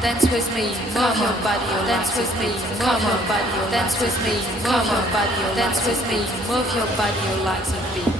dance with me, move your body, dance with me, move your body, dance with me, move your body, dance with me, move your body like a beat.